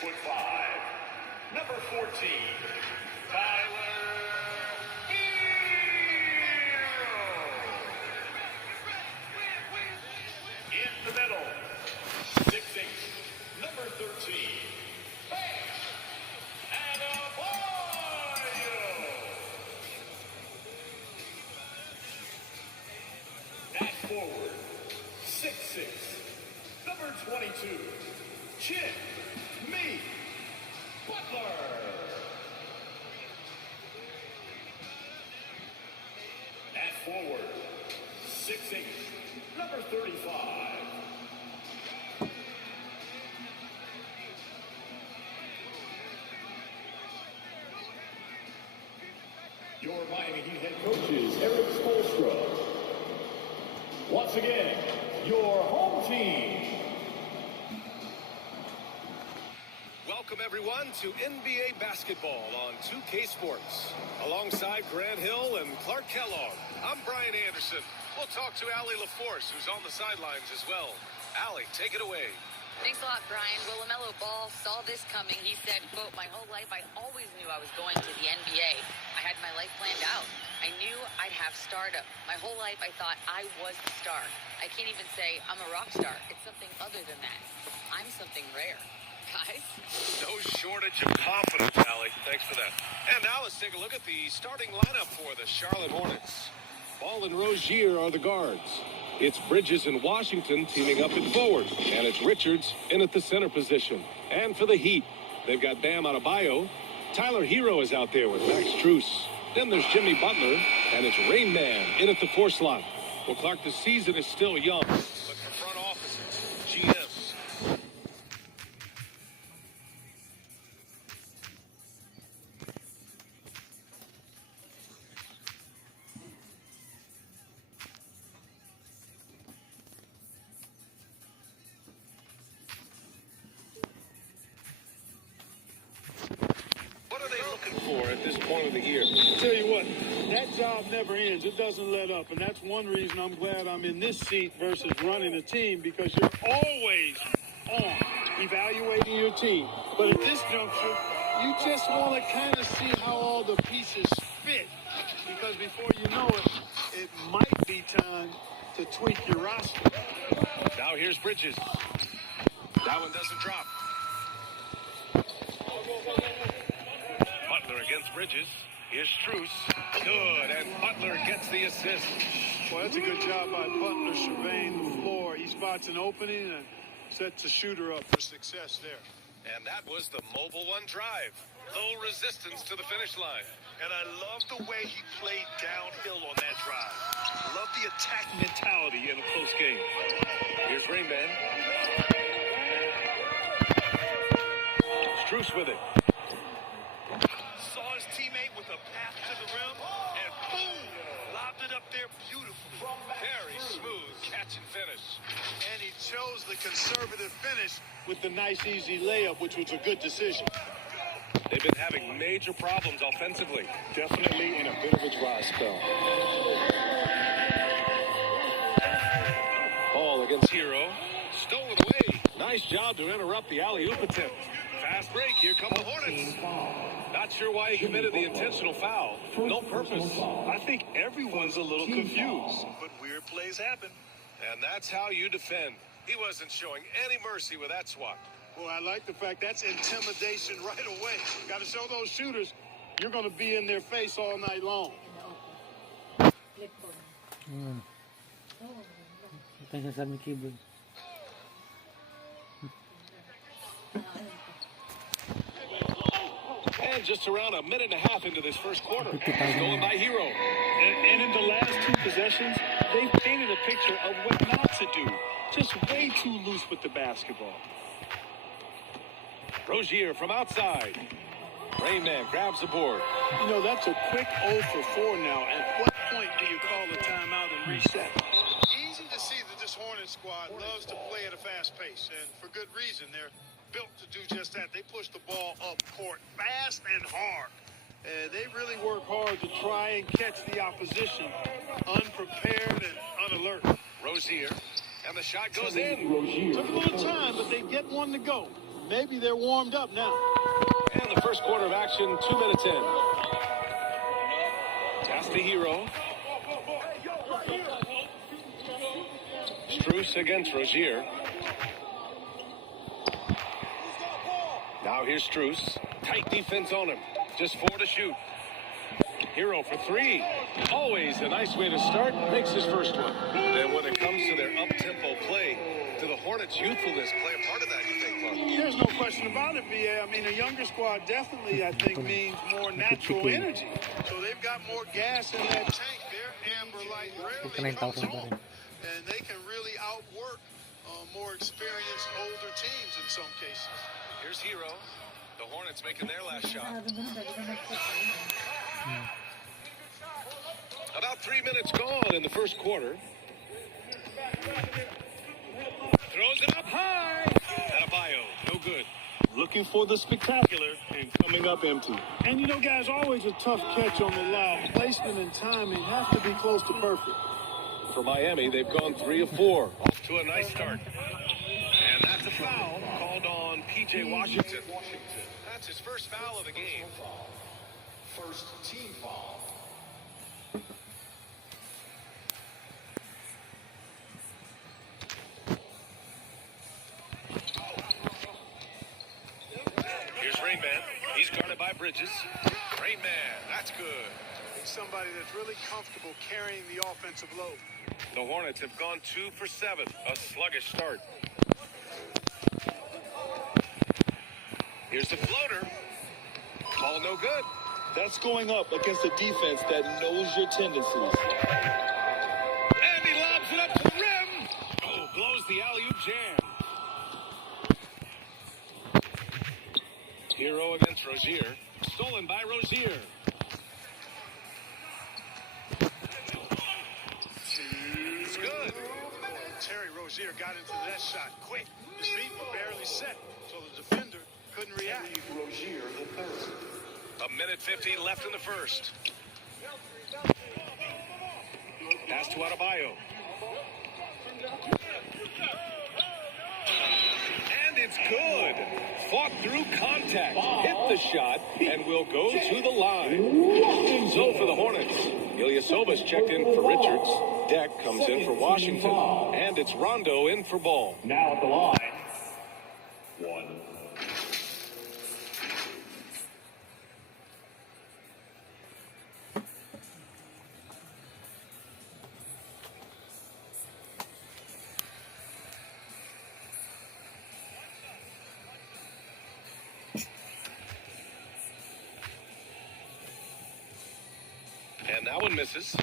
6'5", number 14, Tyler Hero. In the middle, 6'8", number 13, at forward, 6'6", number 22, Jimmy Butler. At forward, 6'8", number 35. Your Miami Heat head coaches, Eric Spoelstra. Once again, your home team. Welcome, everyone, to NBA basketball on 2K Sports. Alongside Grant Hill and Clark Kellogg, I'm Brian Anderson. We'll talk to Allie LaForce, who's on the sidelines as well. Allie, take it away. Thanks a lot, Brian. Well, LaMelo Ball saw this coming. He said, quote, "My whole life I always knew I was going to the NBA. I had my life planned out. I knew I'd have stardom. My whole life I thought I was the star. I can't even say I'm a rock star. It's something other than that. I'm something rare." Guys? No shortage of confidence, Allie. Thanks for that. And now let's take a look at the starting lineup for the Charlotte Hornets. Ball and Rozier are the guards. It's Bridges and Washington teaming up at forward. And it's Richards in at the center position. And for the Heat, they've got Bam Adebayo. Tyler Hero is out there with Max Strus. Then there's Jimmy Butler. And it's Rain Man in at the 4 slot. Well, Clark, the season is still young. But for front offices, GMs, at this point of the year? Tell you what, that job never ends. It doesn't let up. And that's one reason I'm glad I'm in this seat versus running a team, because you're always on evaluating your team. But at this juncture, you just want to kind of see how all the pieces fit, because before you know it, it might be time to tweak your roster. Now here's Bridges. That one doesn't drop. Butler against Bridges. Here's Strus. Good, and Butler gets the assist. Well, that's a good job by Butler surveying the floor. He spots an opening and sets a shooter up for success there. And that was the mobile one drive. Low resistance to the finish line. And I love the way he played downhill on that drive. Love the attack mentality in a close game. Here's Rain Man. Strus with it. Saw his teammate with a path to the rim, and boom, lobbed it up there beautifully. Very smooth catch and finish. And he chose the conservative finish with the nice, easy layup, which was a good decision. They've been having major problems offensively. Definitely in a bit of a dry spell. Ball against Hero. Stolen away. Nice job to interrupt the alley-oop attempt. Fast break. Here come the Hornets. Not sure why he committed the intentional foul. No purpose. I think everyone's a little confused, but weird plays happen. And that's how you defend. He wasn't showing any mercy with that swat. Well, I like the fact that's intimidation right away. Got to show those shooters you're going to be in their face all night long. And just around a minute and a half into this first quarter, he's going by Hero. And in the last 2 possessions, they painted a picture of what not to do. Just way too loose with the basketball. Rozier from outside. Rain Man grabs the board. You know, that's a quick 0 for 4 now. At what point do you call the timeout and reset? Easy to see that this Hornets squad loves to play at a fast pace, and for good reason. They're built to do just that. They push the ball up court fast and hard. They really work hard to try and catch the opposition unprepared and unalert. Rozier, and the shot goes in. Took a little time, but they get one to go. maybe they're warmed up now. And the first quarter of action, 2 minutes in. That's the hero. Strus against Rozier. Now here's Strus. Tight defense on him. Just 4 to shoot. Hero for 3. Always a nice way to start. Makes his first one. And when it comes to their up-tempo play, do the Hornets' youthfulness play a part of that, you think, Clark? There's no question about it, BA. I mean, a younger squad definitely, I think, means more natural energy. So they've got more gas in that tank. Their amber light rarely comes home. And they can really outwork more experienced older teams in some cases. Here's Hero. The Hornets making their last shot. About 3 minutes gone in the first quarter. Throws it up high. Adebayo, no good. Looking for the spectacular and coming up empty. And, you know, guys, always a tough catch on the lob. Placement and timing have to be close to perfect. For Miami, they've gone 3 of 4. Off to a nice start. And that's a foul called on P.J. Washington. That's his first foul of the game. First team foul. Here's Rainman. He's guarded by Bridges. Rainman, that's good. He's somebody that's really comfortable carrying the offensive load. The Hornets have gone 2 for 7. A sluggish start. Here's the floater. Ball no good. That's going up against a defense that knows your tendencies. And he lobs it up to the rim. Oh, blows the alley-oop jam. Hero against Rozier. Stolen by Rozier. It's good. Terry Rozier got into that shot quick. His feet were barely set, so the defender couldn't react. Rozier the third. A minute 15 left in the first. Pass to Adebayo. And it's good. Fought through contact. Hit the shot and will go to the line. So for the Hornets, Ilyasovas checked in for Richards. Deck comes in for Washington. And it's Rondo in for Ball. Now at the line. 1. And that one misses.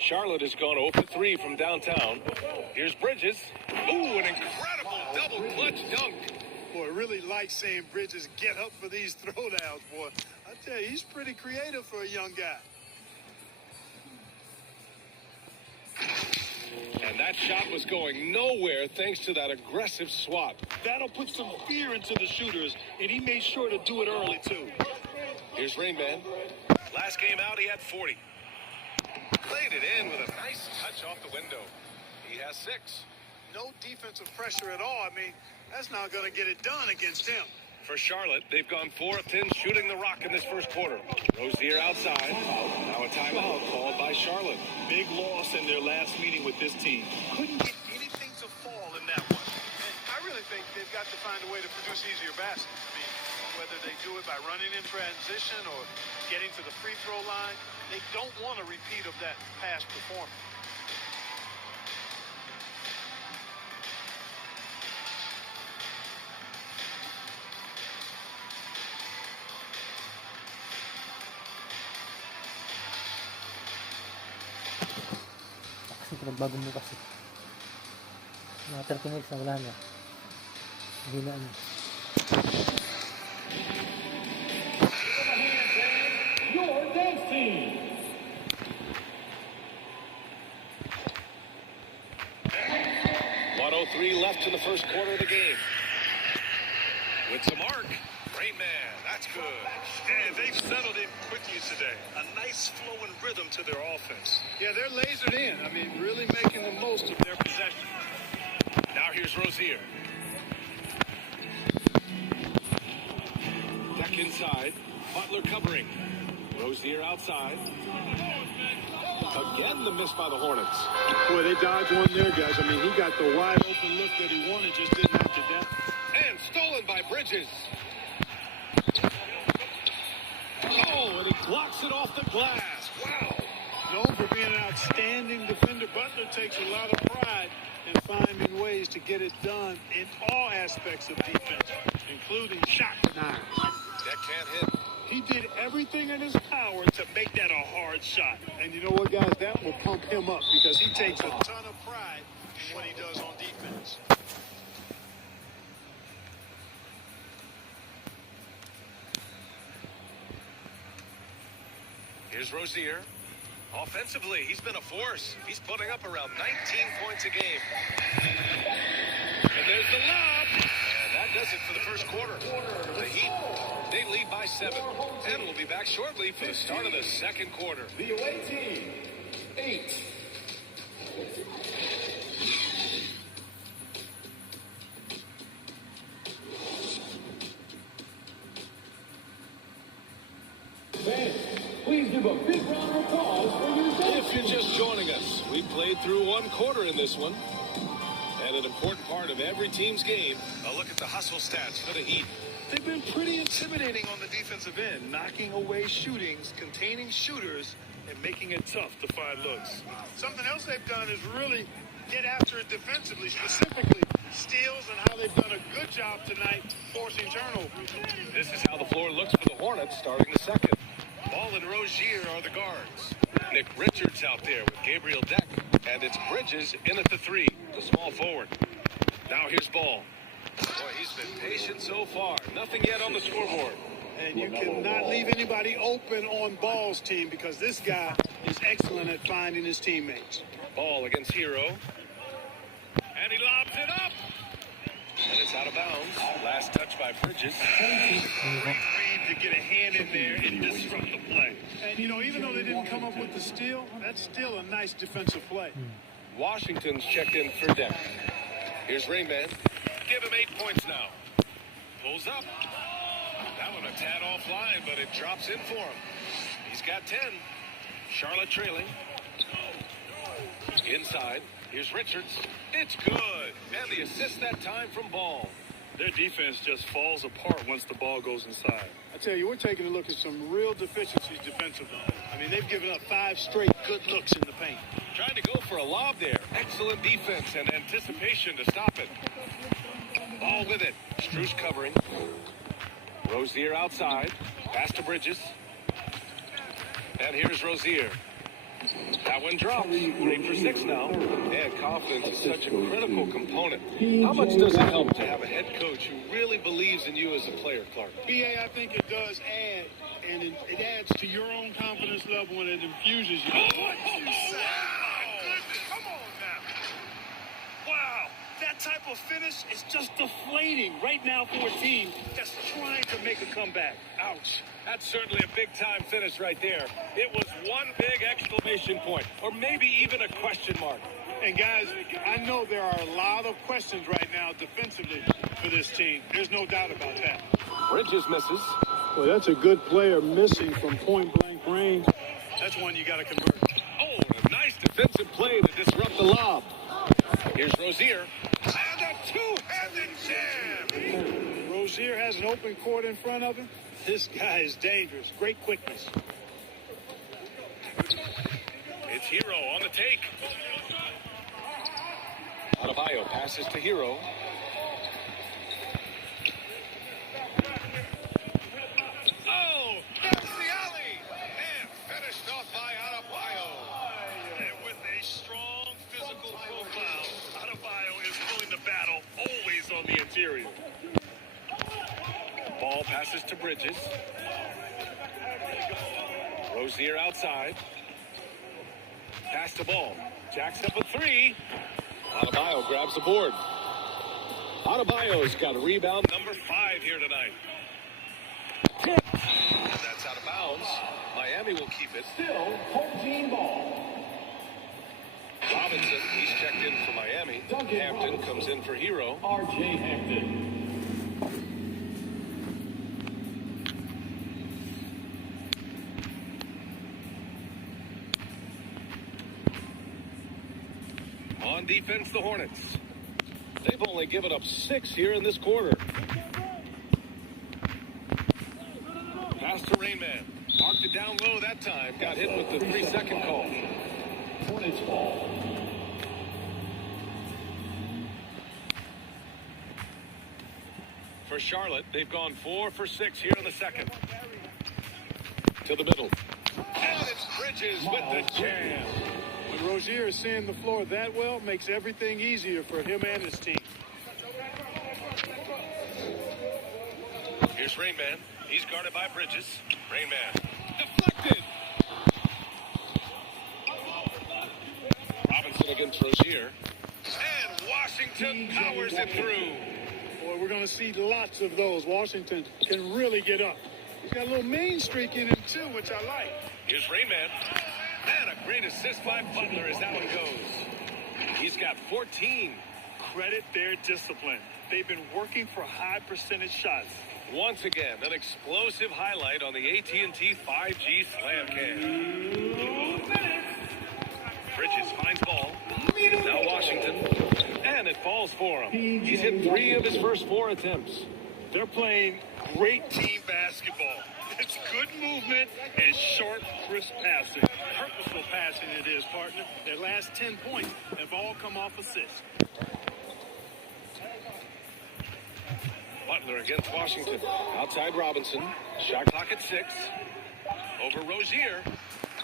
Charlotte has gone 0 for 3 from downtown. Here's Bridges. Ooh, an incredible double clutch dunk. Boy, I really like seeing Bridges get up for these throwdowns, boy. I tell you, he's pretty creative for a young guy. And that shot was going nowhere thanks to that aggressive swat. That'll put some fear into the shooters, and he made sure to do it early, too. Here's Rainman. Last game out, he had 40. Played it in with a nice touch off the window. He has 6. No defensive pressure at all. I mean, that's not going to get it done against him. For Charlotte, they've gone 4 of 10 shooting the rock in this first quarter. Rozier outside. Now a timeout called by Charlotte. Big loss in their last meeting with this team. Couldn't get anything to fall in that one. And I really think they've got to find a way to produce easier baskets. I mean, whether they do it by running in transition or getting to the free throw line, they don't want a repeat of that past performance. Kasi pinagbago mo kasi. Mga 30 minutes na wala na. Hindi na ano. Your dance team. Left in the first quarter of the game. With some arc. Rainman, that's good. And they've settled in quickly today. A nice flow and rhythm to their offense. Yeah, they're lasered in. I mean, really making the most of their possession. Now here's Rozier. Back inside. Butler covering. Rozier outside. Again, the miss by the Hornets. Boy, they dodged one there, guys. I mean, he got the wide open look that he wanted, just didn't knock it down. And stolen by Bridges. Oh, and he blocks it off the glass. Wow. Known for being an outstanding defender, Butler takes a lot of pride in finding ways to get it done in all aspects of defense, including shot nine. That can't hit. He did everything in his power to make that a hard shot. And you know what, guys? That will pump him up because he takes a ton of pride in what he does on defense. Here's Rozier. Offensively, he's been a force. He's putting up around 19 points a game. And there's the lob. And that does it for the first quarter. The Heat, they lead by 7. And we'll be back shortly for the start of the second quarter. The away team, 8. Fans, please give a big round of applause for your If you're just joining us, we played through one quarter in this one. And an important part of every team's game, a look at the hustle stats for the Heat. They've been pretty intimidating on the defensive end, knocking away shootings, containing shooters, and making it tough to find looks. Something else they've done is really get after it defensively, specifically steals, and how they've done a good job tonight forcing turnovers. This is how the floor looks for the Hornets starting the second. Ball and Rozier are the guards. Nick Richards out there with Gabriel Deck. And it's Bridges in at the 3, the small forward. Now here's Ball. Boy, he's been patient so far. Nothing yet on the scoreboard. And you cannot leave anybody open on Ball's team because this guy is excellent at finding his teammates. Ball against Hero. And he lobs it up. And it's out of bounds. Last touch by Bridges. Great read to get a hand in there and disrupt the play. And, you know, even though they didn't come up with the steal, that's still a nice defensive play. Washington's checked in for Deck. Here's Rainman. Give him 8 points now. Pulls up. That one a tad offline, but it drops in for him. He's got 10. Charlotte trailing. Inside. Here's Richards. It's good. And the assist that time from Ball. Their defense just falls apart once the ball goes inside. I tell you, we're taking a look at some real deficiencies defensively. I mean, they've given up 5 straight good looks in the paint. Trying to go for a lob there. Excellent defense and anticipation to stop it. Ball with it. Strus covering. Rozier outside. Pass to Bridges. And here's Rozier. That one drops. 3 for 6 now. And confidence is such a critical component. How much does it help to have a head coach who really believes in you as a player, Clark? BA, I think it does add, and it adds to your own confidence level and it infuses you. Oh, what you say? My goodness. Come on now. Wow. That type of finish is just deflating right now for a team that's trying to make a comeback. Ouch. That's certainly a big-time finish right there. It was one big exclamation point, or maybe even a question mark. And guys, I know there are a lot of questions right now defensively for this team. There's no doubt about that. Bridges misses. Well, that's a good player missing from point-blank range. That's one you got to convert. Oh, a nice defensive play to disrupt the lob. Here's Rozier. And a two-handed jam. Rozier has an open court in front of him. This guy is dangerous. Great quickness. It's Hero on the take. Adebayo passes to Hero. Oh, that's the alley. And finished off by Adebayo. And with a strong physical profile, Adebayo is willing to battle, always on the interior. Ball passes to Bridges. Rozier outside. Pass to Ball. Jacks up a 3. Adebayo grabs the board. Adebayo's got a rebound number 5 here tonight. And that's out of bounds. Miami will keep it. Still, home team ball. Robinson, he's checked in for Miami. Hampton comes in for Hero. R.J. Hampton. On defense, the Hornets. They've only given up 6 here in this quarter. Pass to Rainman. Marked it down low that time. Got hit with the 3-second call. Hornets ball. For Charlotte, they've gone 4 for 6 here in the second. To the middle. And it's Bridges with the jam. When Rozier is seeing the floor that well, makes everything easier for him and his team. Here's Rainman. He's guarded by Bridges. Rainman. Deflected. Robinson against Rozier. And Washington powers it through. Boy, we're going to see lots of those. Washington can really get up. He's got a little mean streak in him, too, which I like. Here's Rainman. And a great assist by Butler as that one goes. He's got 14. Credit their discipline. They've been working for high percentage shots. Once again, an explosive highlight on the AT&T 5G Slam Cam. Bridges finds ball. Now Washington. And it falls for him. He's hit 3 of his first 4 attempts. They're playing great team basketball. It's good movement and sharp, crisp passing. Purposeful passing it is, partner. Their last 10 points have all come off assists. Butler against Washington. Outside Robinson. Shot clock at 6. Over Rozier.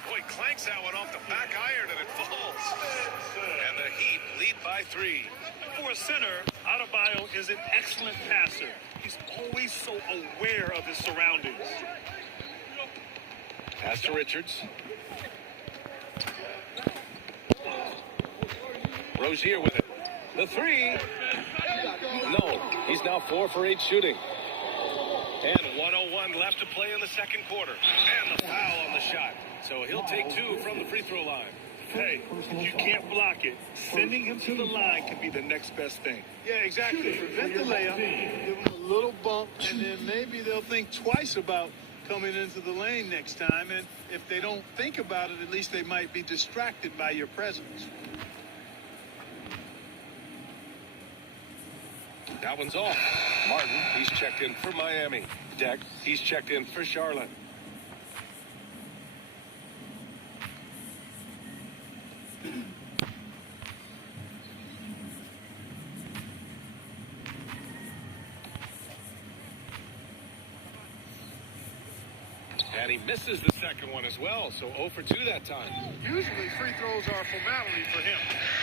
Boy, clanks that one off the back iron and it falls. And the Heat lead by 3. For a center, Adebayo is an excellent passer. He's always so aware of his surroundings. Pass to Richards. Rozier with it. The 3. No, he's now 4 for 8 shooting. And 1:01 left to play in the second quarter. And the foul on the shot. So he'll take 2 from the free throw line. Hey, if you can't block it, sending him to the line can be the next best thing. Yeah, exactly. Prevent the layup, give him a little bump, and then maybe they'll think twice about coming into the lane next time. And if they don't think about it, at least they might be distracted by your presence. That one's off. Martin, he's checked in for Miami. Deck, he's checked in for Charlotte. And he misses the second one as well, so 0 for 2 that time. Usually free throws are a formality for him.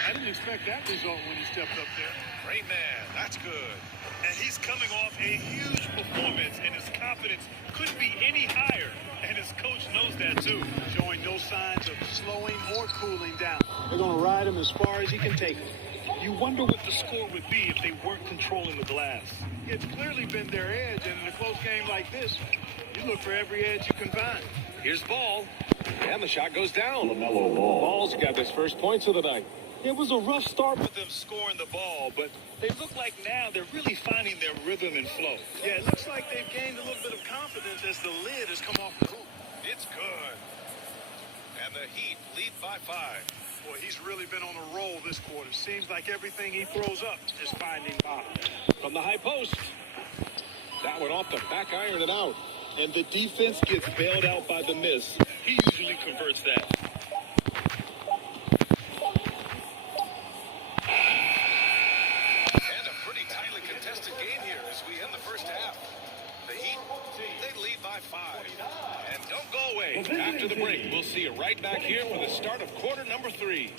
I didn't expect that result when he stepped up there. Great man, that's good. And he's coming off a huge performance, and his confidence couldn't be any higher. And his coach knows that, too. Showing no signs of slowing or cooling down. They're going to ride him as far as he can take him. You wonder what the score would be if they weren't controlling the glass. It's clearly been their edge, and in a close game like this, you look for every edge you can find. Here's Ball, and the shot goes down. LaMelo Ball. Ball's got his first points of the night. It was a rough start with them scoring the ball, but they look like now they're really finding their rhythm and flow. Yeah, it looks like they've gained a little bit of confidence as the lid has come off the hoop. It's good. And the Heat lead by 5. Boy, he's really been on a roll this quarter. Seems like everything he throws up is finding bottom. From the high post. That one off the back iron and out. And the defense gets bailed out by the miss. He usually converts that. And a pretty tightly contested game here as we end the first half. The Heat, they lead by 5. And don't go away. After the break, we'll see you right back here for the start of quarter number 3.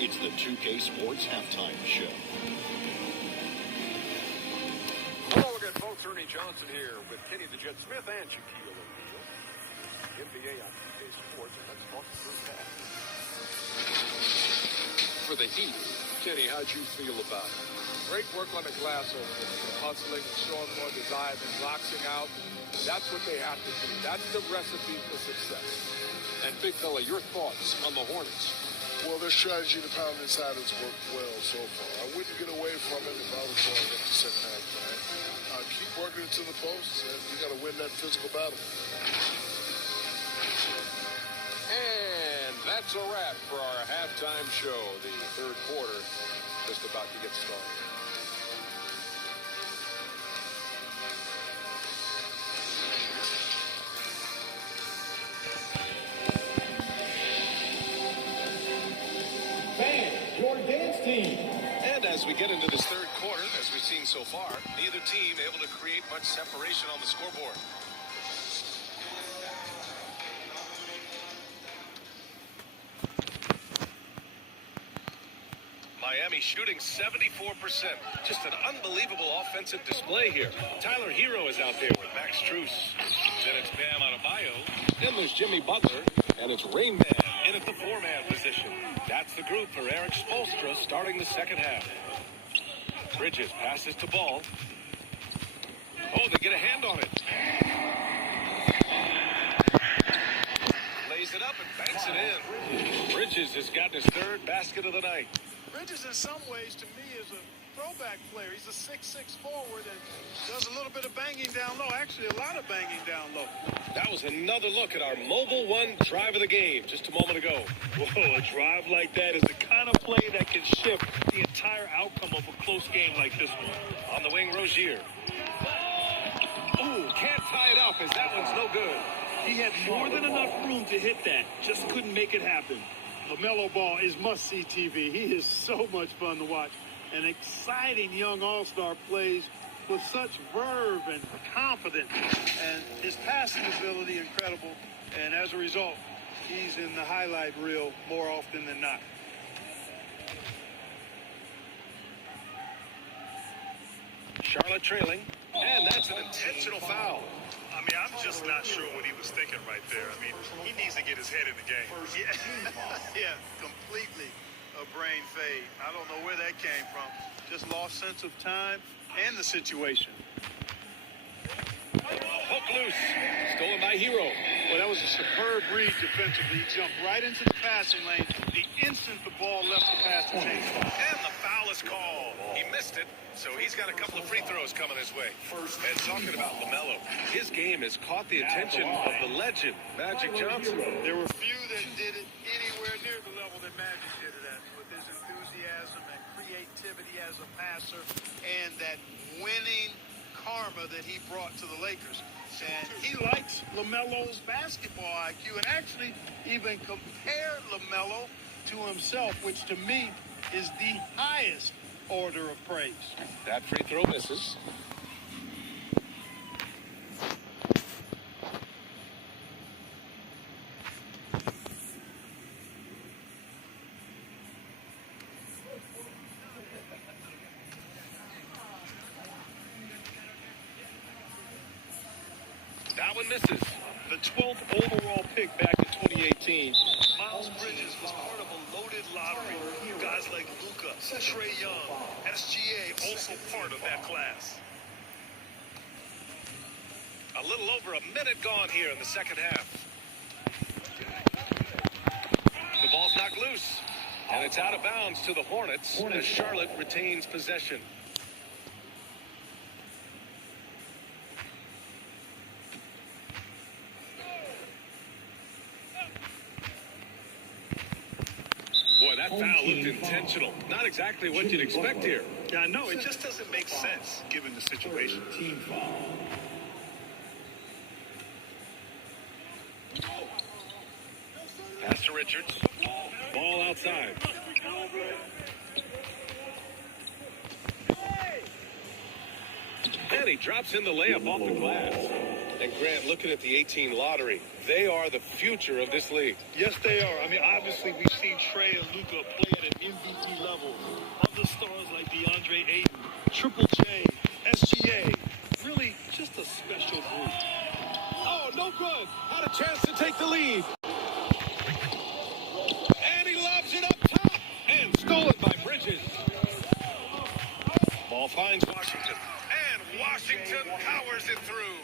It's the 2K Sports Halftime Show. Hello again, folks. Ernie Johnson here with Kenny the Jet Smith and Shaquille O'Neal. NBA on 2K Sports, and let's talk the first half. For the Heat, Kenny, how'd you feel about it? Great work on the glass over there. Hustling and showing more desire than boxing out. That's what they have to do. That's the recipe for success. And Big Fella, your thoughts on the Hornets? Well, their strategy to pound inside has worked well so far. I wouldn't get away from it if I was going into the second half, man. Keep working it to the post, and you got to win that physical battle. And That's a wrap for our halftime show. The third quarter just about to get started. Fans, your dance team. And as we get into this third quarter, as we've seen so far, neither team able to create much separation on the scoreboard. Miami shooting 74%. Just an unbelievable offensive display here. Tyler Hero is out there with Max Strus. Then it's Bam Adebayo. Then there's Jimmy Butler. And it's Rain Man in at the four-man position. That's the group for Eric Spoelstra starting the second half. Bridges passes to Ball. Oh, they get a hand on it. Lays it up and banks it in. Bridges has gotten his third basket of the night. Bridges, in some ways, to me, is a throwback player. He's a 6'6" forward and does a little bit of banging down low. Actually, a lot of banging down low. That was another look at our Mobile One drive of the game just a moment ago. Whoa, a drive like that is the kind of play that can shift the entire outcome of a close game like this one. On the wing, Rozier. Ooh, can't tie it up as that one's no good. He had more than enough room to hit that, just couldn't make it happen. LaMelo Ball is must-see TV. He is so much fun to watch. An exciting young all-star, plays with such verve and confidence. And his passing ability incredible. And as a result, he's in the highlight reel more often than not. Charlotte trailing, and that's an intentional foul. I mean, I'm just not sure what he was thinking right there. I mean, he needs to get his head in the game. Yeah, completely a brain fade. I don't know where that came from. Just lost sense of time and the situation. Hook loose. Stolen by Hero. Well, that was a superb read defensively. He jumped right into the passing lane the instant the ball left the passing lane. And the foul is called. He missed it, so he's got a couple of free throws coming his way. And talking about LaMelo, his game has caught the attention of the legend, Magic Johnson. There were few that did it anywhere near the level that Magic did it at, with his enthusiasm and creativity as a passer and that winning karma that he brought to the Lakers. And he likes LaMelo's basketball IQ and actually even compared LaMelo to himself, which to me is the highest order of praise. That free throw misses. That one misses. The 12th overall pick back in 2018. Miles Bridges was part of a loaded lottery. Guys like Luka, Trae Young, SGA, also part of that class. A little over a minute gone here in the second half. The ball's knocked loose, and it's out of bounds to the Hornets as Charlotte retains possession. Boy, that foul looked intentional. Not exactly what you'd expect here. Yeah, I know. It just doesn't make sense given the situation. Team foul. Pass to Richards. Ball outside. And he drops in the layup off the glass. And Grant, looking at the 18 lottery, they are the future of this league. Yes, they are. I mean, obviously, we've seen Trae and Luka play at an MVP level. Other stars like DeAndre Ayton, Triple J, SGA. Really, just a special group. Oh, no good. Had a chance to take the lead. And he lobs it up top. And stolen by Bridges. Ball finds Washington. And Washington powers it through.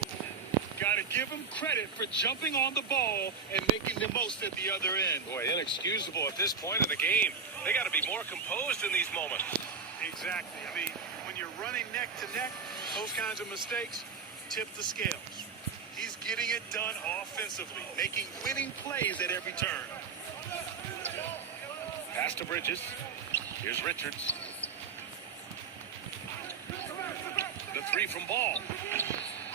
Got to give him credit for jumping on the ball and making the most at the other end. Boy, inexcusable at this point of the game. They got to be more composed in these moments. Exactly. I mean, when you're running neck to neck, those kinds of mistakes tip the scales. He's getting it done offensively, making winning plays at every turn. Pass to Bridges. Here's Richards. The three from Ball.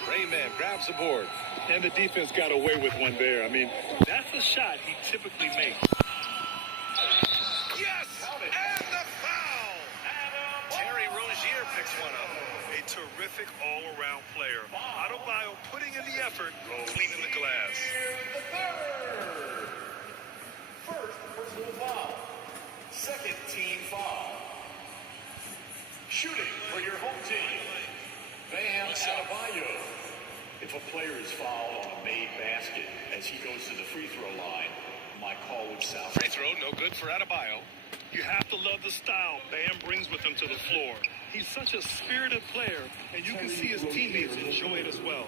Rayman grabs the board. And the defense got away with one there. I mean, that's a shot he typically makes. Yes! And the foul! Terry Rozier picks one up. A terrific all-around player. Adebayo putting in the effort, cleaning the glass. The third. First personal foul. Second team foul. Shooting for your home team. Bam Adebayo. If a player is fouled on a made basket as he goes to the free throw line, my call would sound. Free throw, no good for Adebayo. You have to love the style Bam brings with him to the floor. He's such a spirited player, and you can see his teammates enjoy it as well.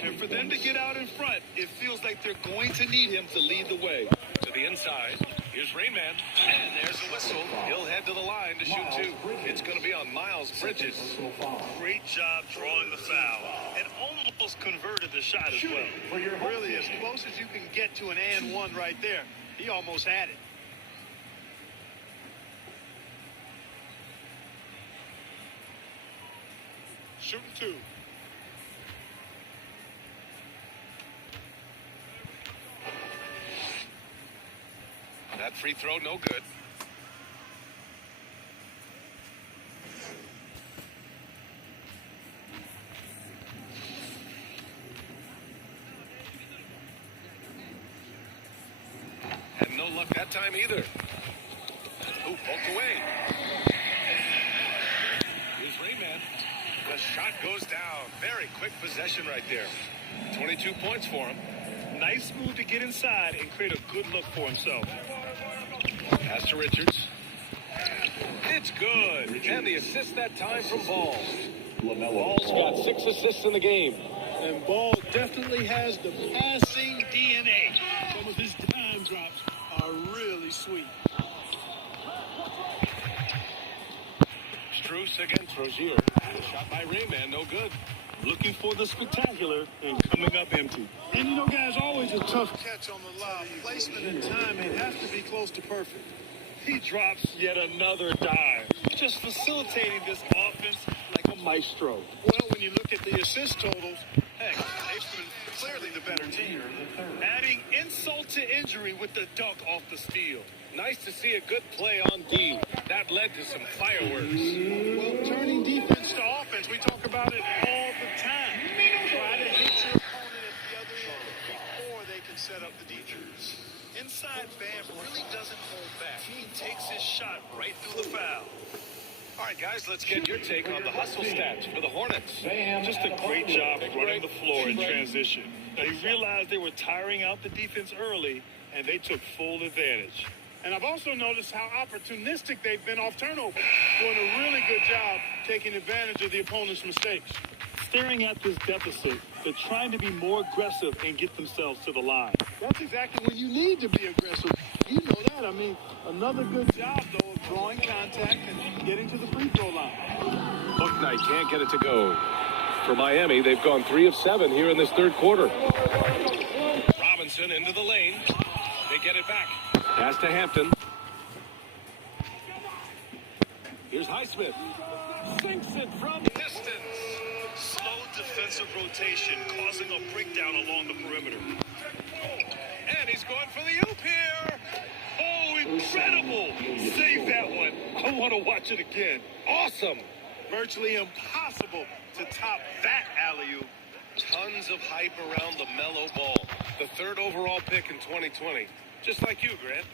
And for them to get out in front, it feels like they're going to need him to lead the way. To the inside. Here's Rayman. And there's the whistle. He'll head to the line to shoot two. It's going to be on Miles Bridges. Great job drawing the foul. And almost converted the shot as well. Really, as close as you can get to an and one right there. He almost had it. Shooting two. That free throw, no good. And no luck that time either. Ooh, poked away. Here's Rayman. The shot goes down. Very quick possession right there. 22 points for him. Nice move to get inside and create a good look for himself. Pass to Richards. It's good. And the assist that time from Ball. Ball's got 6 assists in the game. And Ball definitely has the passing DNA. Some of his dime drops are really sweet. Strus against Rozier. Shot by Rayman, no good. Looking for the spectacular and coming up empty. And you know, guys, always a tough Catch on the lob. Placement and timing has to be close to perfect. He drops yet another dive. Just facilitating this offense like a maestro. Well, when you look at the assist totals, heck, they've been clearly the better team. Adding insult to injury with the dunk off the steal. Nice to see a good play on D. That led to some fireworks. Well, turning defense to offense, we talk about it all the time. Try to hit your opponent at the other end before they can set up the defense. Inside, Bam really doesn't hold back. He takes his shot right through the foul. All right, guys, let's get your take on the hustle stats for the Hornets. Just a great job of running the floor in transition. They realized they were tiring out the defense early, and they took full advantage. And I've also noticed how opportunistic they've been off turnover, doing a really good job taking advantage of the opponent's mistakes. Staring at this deficit, they're trying to be more aggressive and get themselves to the line. That's exactly when you need to be aggressive. You know that. I mean, another good job, though, of drawing contact and getting to the free throw line. Bouknight can't get it to go. For Miami, they've gone 3 of 7 here in this third quarter. Robinson into the lane. They get it back. Pass to Hampton. Here's Highsmith. Sinks it from distance. Slow defensive rotation causing a breakdown along the perimeter. And he's going for the oop here. Oh, incredible! Save that one. I want to watch it again. Awesome. Virtually impossible to top that alley-oop. Tons of hype around the Melo Ball. The 3rd overall pick in 2020. Just like you, Grant.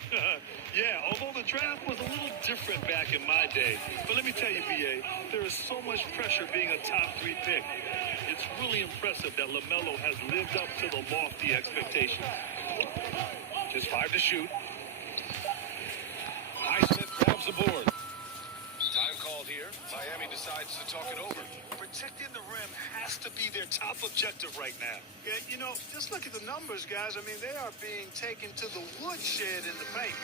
Yeah, although the draft was a little different back in my day. But let me tell you, B.A., there is so much pressure being a top 3 pick. It's really impressive that LaMelo has lived up to the lofty expectations. Just 5 to shoot. Highsmith grabs the board. Time called here. Miami decides to talk it over. Protecting the rim has to be their top objective right now. Yeah, you know, just look at the numbers, guys. I mean, they are being taken to the woodshed in the paint.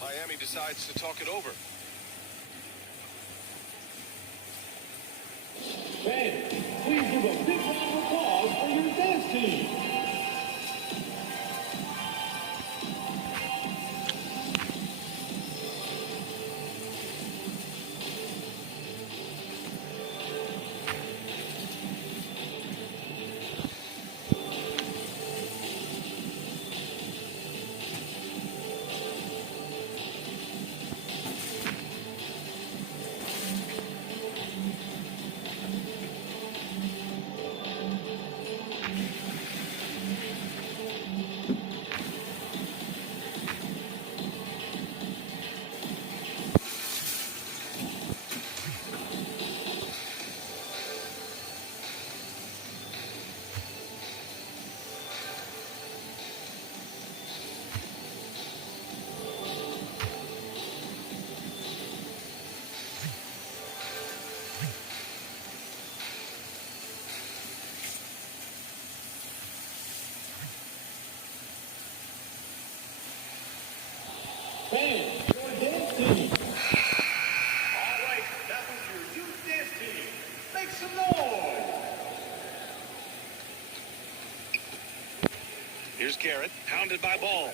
Miami decides to talk it over. Fans, please give a big round of applause for your dance team. Fans, your dance team. All right, that was your youth dance team. Make some noise. Here's Garrett, pounded by Ball.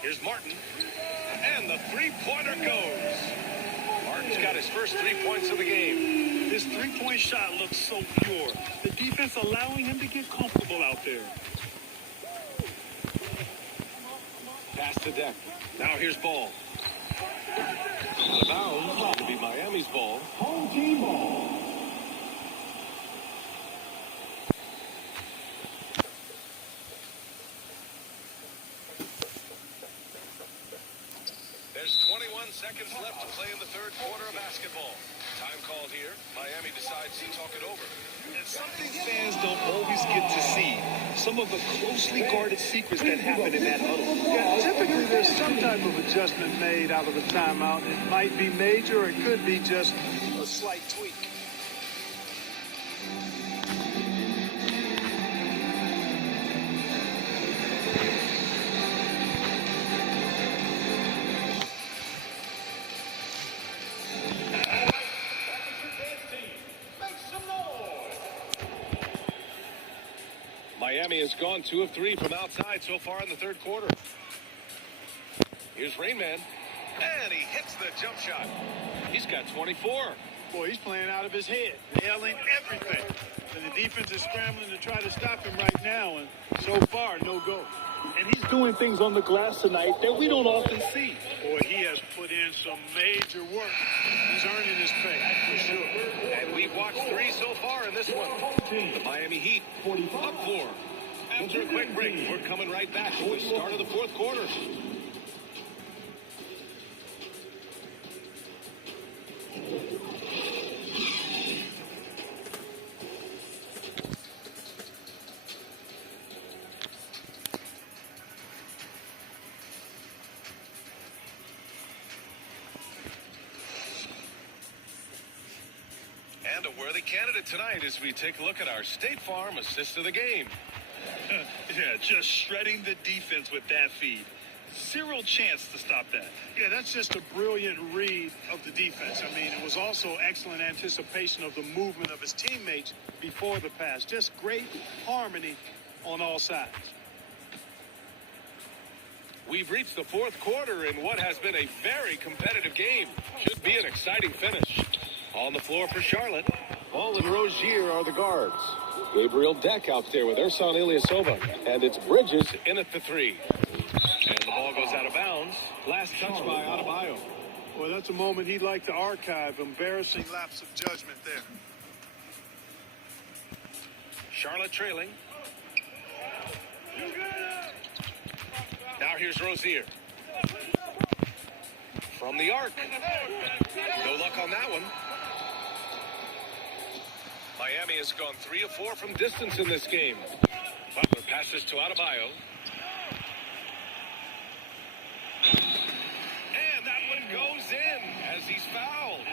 Here's Martin, and the three-pointer goes. Martin's got his first 3 points of the game. This three-point shot looks so pure. The defense allowing him to get comfortable out there. Pass to deck. Now here's Ball. Out of bounds. It'll be Miami's ball. Home team ball. There's 21 seconds left to play in the third quarter of basketball. Time called here. Miami decides to talk it over. And something fans don't always get to see. Some of the closely guarded secrets that happen in that huddle. Yeah, typically there's some type of adjustment made out of a timeout. It might be major, or it could be just a slight tweak. Make some noise. Miami has gone 2 of 3 from outside so far in the third quarter. Here's Rainman. And he hits the jump shot. He's got 24. Boy, he's playing out of his head, nailing everything. And the defense is scrambling to try to stop him right now, and so far, no go. And he's doing things on the glass tonight that we don't often see. Boy, he has put in some major work. He's earning his pay, for sure. And we've watched 3 so far in this one. The Miami Heat up 4. After a quick break, we're coming right back to the start of the fourth quarter. And a worthy candidate tonight as we take a look at our State Farm assist of the game. Yeah, just shredding the defense with that feed. Zero chance to stop that. Yeah, that's just a brilliant read of the defense. I mean, it was also excellent anticipation of the movement of his teammates before the pass. Just great harmony on all sides. We've reached the fourth quarter in what has been a very competitive game. Should be an exciting finish. On the floor for Charlotte, Ball and Rozier are the guards. Gabriel Deck out there with Ersan Ilyasova. And it's Bridges in at the 3. And the ball goes out of bounds. Last touch by Adebayo. Well, that's a moment he'd like to archive. Embarrassing lapse of judgment there. Charlotte trailing. Now here's Rozier. From the arc. No luck on that one. Miami has gone 3 of 4 from distance in this game. Butler passes to Adebayo. And that one goes in as he's fouled.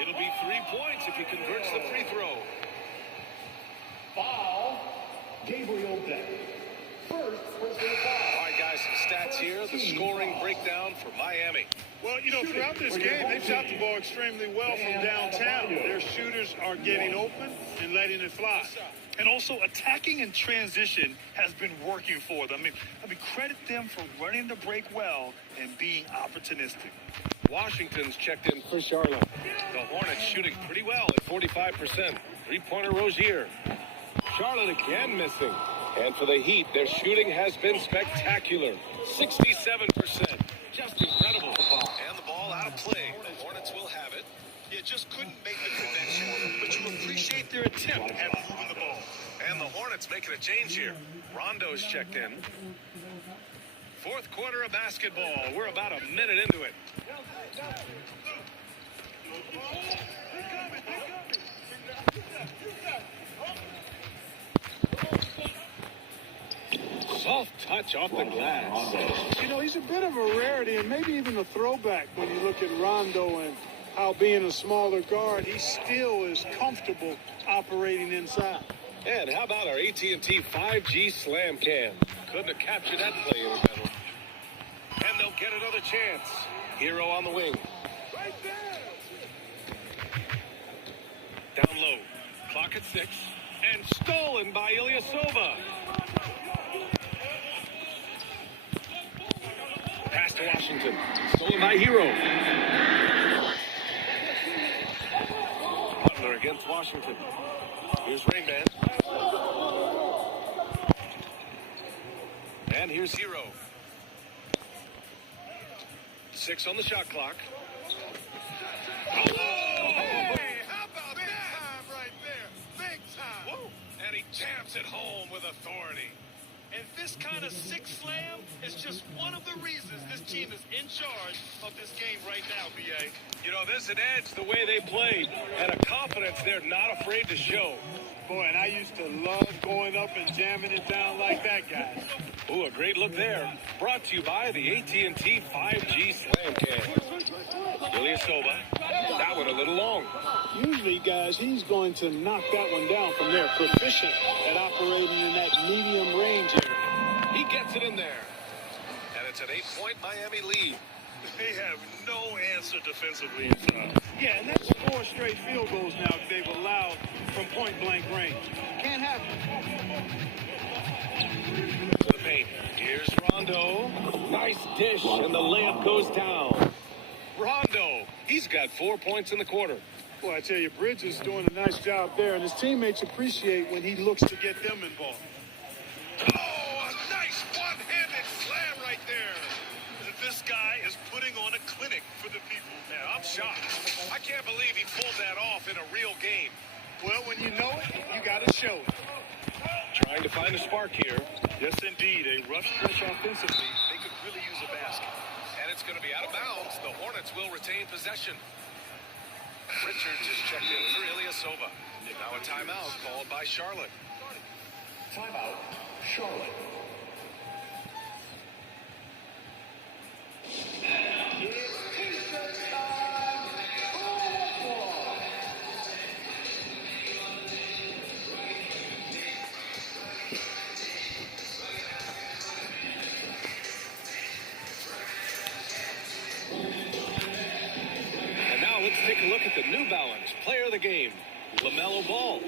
It'll be 3 points if he converts the free throw. Foul, Gabriel Deck. First personal foul. All right, guys, stats here, the scoring breakdown for Miami. Well, you know, throughout this game, they've shot the ball extremely well from downtown. Their shooters are getting open and letting it fly. And also, attacking in transition has been working for them. I mean, credit them for running the break well and being opportunistic. Washington's checked in for Charlotte. The Hornets shooting pretty well at 45%. Three-pointer Rozier. Charlotte again missing. And for the Heat, their shooting has been spectacular. 67%. Just incredible. And the ball out of play. The Hornets will have it. You just couldn't make the connection, but you appreciate their attempt at moving the ball. And the Hornets making a change here. Rondo's checked in. Fourth quarter of basketball. We're about a minute into it. Soft touch off the glass. You know, he's a bit of a rarity and maybe even a throwback when you look at Rondo and how being a smaller guard, he still is comfortable operating inside. And how about our AT&T 5G slam cam? Couldn't have captured that play any better. And they'll get another chance. Hero on the wing. Right there. Down low. Clock at 6. And stolen by Ilyasova. Pass to Washington. Stolen by Hero. Butler against Washington. Here's Rainman. And here's Hero. 6 on the shot clock. Hey, how about big time right there? Big time. Whoa. And he jams it home with authority. And this kind of six slam is just one of the reasons this team is in charge of this game right now, B.A. You know, there's an edge the way they played and a confidence they're not afraid to show. Boy, and I used to love going up and jamming it down like that, guys. Ooh, a great look there. Brought to you by the AT&T 5G Slam Cam. Ilyasova. That one a little long. Usually, guys, he's going to knock that one down from there. Proficient at operating in that medium range area. He gets it in there. And it's an 8-point Miami lead. They have no answer defensively inside. Yeah, and that's 4 straight field goals now they've allowed from point-blank range. Can't happen. To the paint. Here's Rondo. Nice dish, and the layup goes down. Rondo, he's got 4 points in the quarter. Boy, I tell you, Bridges doing a nice job there, and his teammates appreciate when he looks to get them involved. Oh, a nice one-handed slam right there. This guy is putting on a clinic for the people. Yeah, I'm shocked. I can't believe he pulled that off in a real game. Well, when you know it, you got to show it. Trying to find a spark here. Yes, indeed. A rough stretch offensively. They could really use a basket. And it's going to be out of bounds. The Hornets will retain possession. Richards is checked in for Ilyasova. Now a timeout called by Charlotte. Timeout, Charlotte. And now let's take a look at the New Balance player of the game, LaMelo Ball.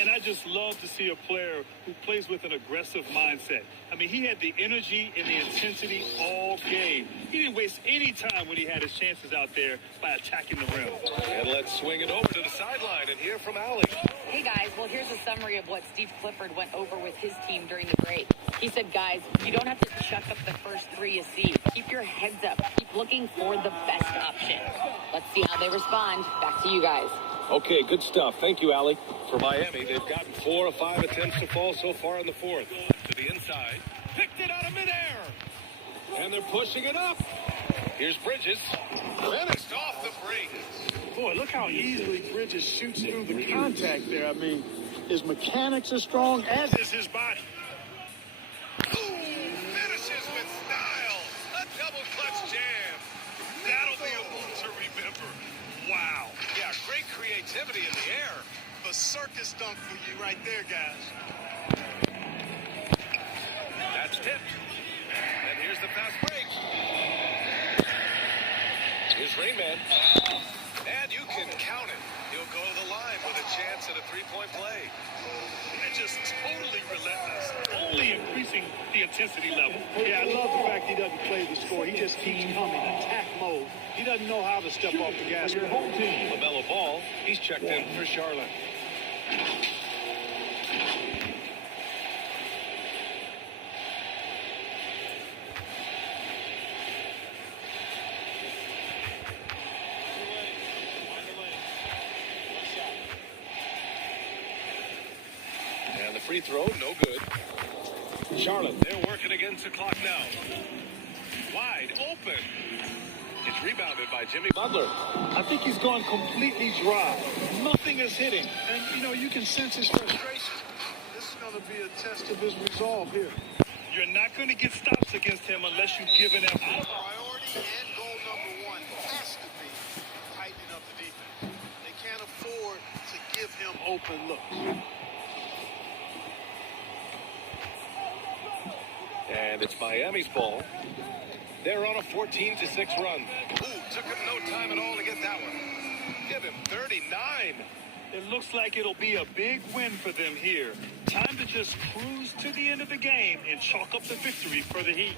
And I just love to see a player who plays with an aggressive mindset. I mean, he had the energy and the intensity all game. He didn't waste any time when he had his chances out there by attacking the rim. And let's swing it over to the sideline and hear from Allie. Hey guys, well here's a summary of what Steve Clifford went over with his team during the break. He said, guys, you don't have to chuck up the first 3 you see. Keep your heads up. Keep looking for the best option. Let's see how they respond. Back to you guys. Okay, good stuff. Thank you, Allie. For Miami, they've gotten 4 of 5 attempts to fall so far in the fourth. To the inside. Picked it out of midair. And they're pushing it up. Here's Bridges. Finished off the break. Boy, look how easily Bridges shoots through the contact there. I mean, his mechanics are strong, as is his body. Ooh, finishes with style. A double clutch jam. That'll be a move to remember. Wow. Yeah, great creativity in the air. The circus dunk for you right there, guys. That's tipped. And here's Here's the fast break. Here's Rainman. And you can count it. He'll go to the line with a chance at a three-point play. And just totally relentless, only increasing the intensity level. Yeah, I love the fact he doesn't play the score. He just keeps coming, attack mode. He doesn't know how to step off the gas. LaMelo Ball, he's checked in for Charlotte. And the free throw, no good. Charlotte, they're working against the clock now. Wide open. It's rebounded by Jimmy Butler. I think he's gone completely dry. Nothing is hitting. And, you know, you can sense his frustration. This is going to be a test of his resolve here. You're not going to get stops against him unless you give an effort. Priority and goal number one has to be tightening up the defense. They can't afford to give him Open look. And it's Miami's ball. They're on a 14-6 run. Ooh, took him no time at all to get that one. Give him 39. It looks like it'll be a big win for them here. Time to just cruise to the end of the game and chalk up the victory for the Heat.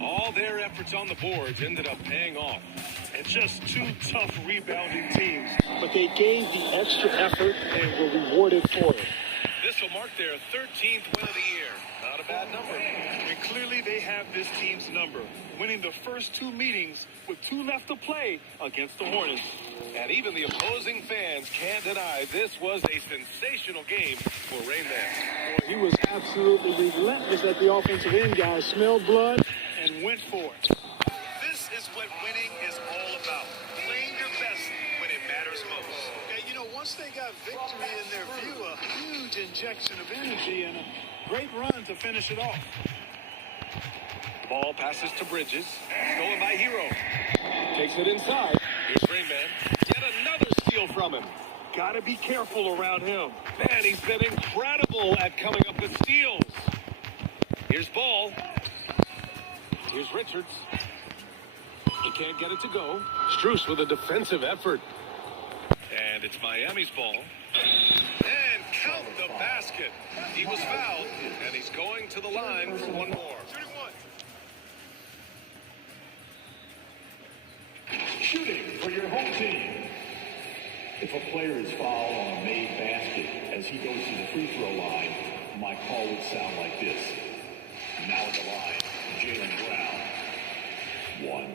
All their efforts on the boards ended up paying off. And just two tough rebounding teams. But they gave the extra effort and were rewarded for it. This will mark their 13th win of the year. Not a bad number. And clearly they have this team's number, winning the first two meetings with 2 left to play against the Hornets. And even the opposing fans can't deny this was a sensational game for Rain Man. Boy, he was absolutely relentless at the offensive end, guys. Smelled blood And went for it. This is what winning is all about. Playing your best when it matters most. Okay, you know, once they got victory in their view, a huge injection of energy and a great run to finish it off. Ball passes to Bridges. Stolen by Hero. Takes it inside. Here's Rain Man. Yet another steal from him. Got to be careful around him. Man, he's been incredible at coming up with steals. Here's Ball. Here's Richards. He can't get it to go. Strus with a defensive effort. And it's Miami's ball. And count the basket. He was fouled, and he's going to the line for one more. 31. Shooting for your home team. If a player is fouled on a made basket as he goes to the free throw line, my call would sound like this. Now at the line, Jaylen Brown. 1.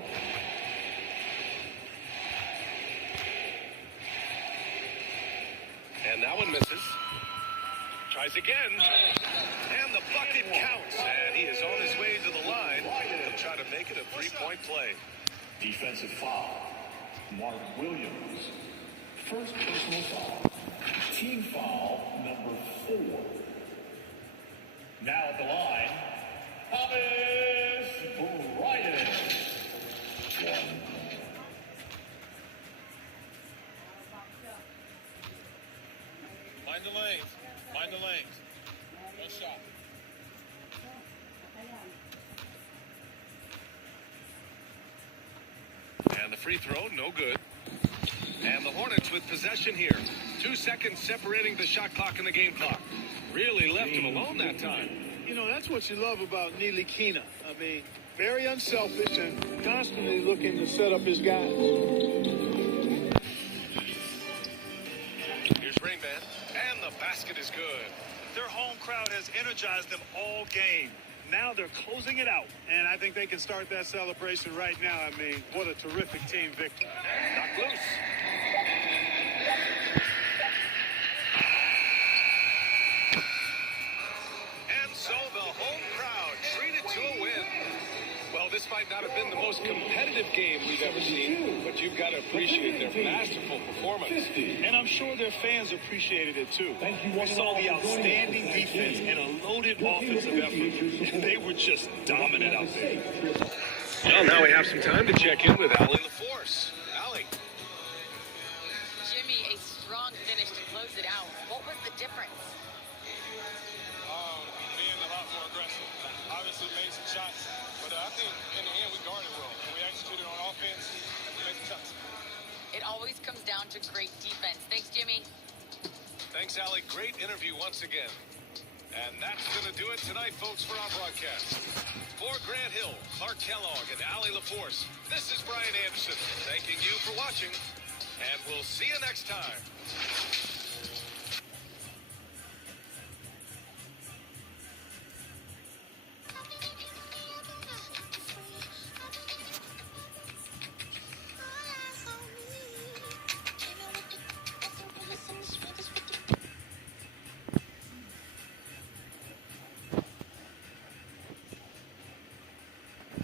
And that one misses. Tries again. And the bucket counts. And he is on his way to the line. He'll try to make it a three-point play. Defensive foul. Mark Williams. First personal foul. Team foul number 4. Now at the line, Thomas Bryant. 1. Mind the lanes. Mind the lanes. One shot. And the free throw, no good. And the Hornets with possession here. 2 seconds separating the shot clock and the game clock. Really left him alone that time. You know, that's what you love about Neely Keener. I mean, very unselfish and constantly looking to set up his guys. Here's Rain Man. And the basket is good. Their home crowd has energized them all game. Now they're closing it out. And I think they can start that celebration right now. I mean, what a terrific team victory. Knocked loose. And so the home crowd treated to a win. Well, this might not have been the most competitive game we've ever seen, but you've got to appreciate their masterful performance. And I'm sure their fans appreciated it too. We saw the outstanding defense and a loaded offensive effort. And they were just dominant out there. Well, now we have some time to check in with Allie LaForce. Allie. Jimmy, a strong finish to close it out. What was the difference? Being a lot more aggressive. Obviously made some shots, but But I think in the end we guarded well. We executed on offense and we made the shots. It always comes down to great defense. Thanks, Jimmy. Thanks, Allie. Great interview once again. And that's going to do it tonight, folks, for our broadcast. For Grant Hill, Clark Kellogg, and Allie LaForce, this is Brian Anderson thanking you for watching, and we'll see you next time.